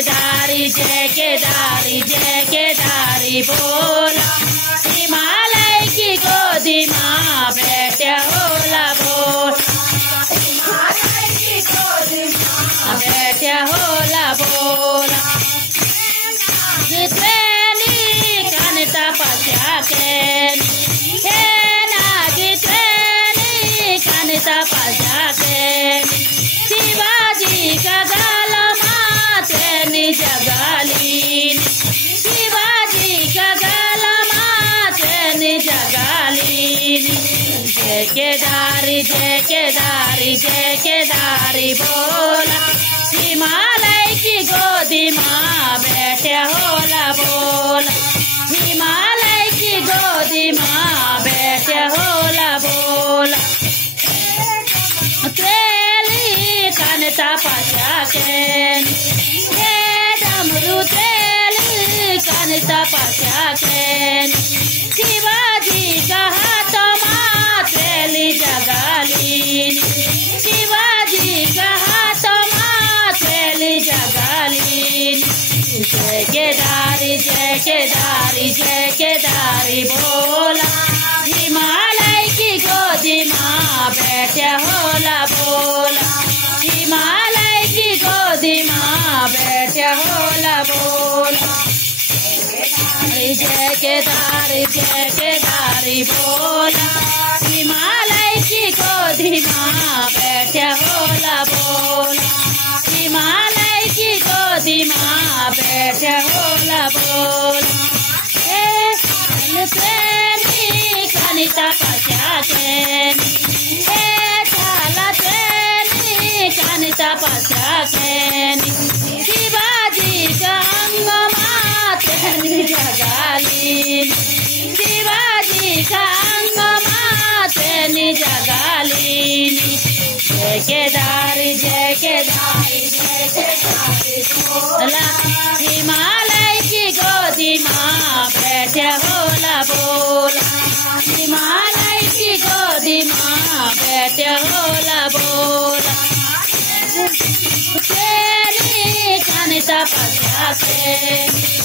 केदारी जय केदारी जय केदारी बोला। हिमालय की गोदी माँ बैठा होला बोला। हिमालय की गोदी माँ बैठा होला बोला। जितनी कन तपस्या केनी हे नागी जितनी कन तपस्या केनी शिवाजी का गलमा तेनी जगालीनी। शिवाजी का गलमा तेनी जगालीनी। जय केदारी जय केदारी जय केदारी बोला। हिमालय की गोदी माँ बैठा होला बोला। हिमालय की गोदी माँ बैठा होला बोला। तेली कन तपस्या केनी हे डमरू तेली कन तपस्या केनी शिवाजी का हाथ माँ तेली जगालीनी। शिवाजी का हाथ माँ तेली जगालीनी। जय केदारी जय केदारी जय केदारी बोला। हिमालय की गोदी माँ बैठा होला बोला। हिमालय की गोदी माँ बैठा होला बोला। जय केदारी बोला। हिमालय की गोदी माँ बैठा होला बोला। हिमालय की गोदी माँ बैठा होला बोला। तेनी कन तपस्या केनी हे झाला तेनी कन तपस्या केनी शिवाजी का अंग माँ तेनी जगालीनी। शिवाजी का अंग माँ तेनी जगालीनी। जय केदारी जय केदारी जय केदारी बोला। हिमालय की गोदी माँ बैठा होला बोला। हिमालय की गोदी माँ बैठा होला बोला। तेरी कन तपस्या केनी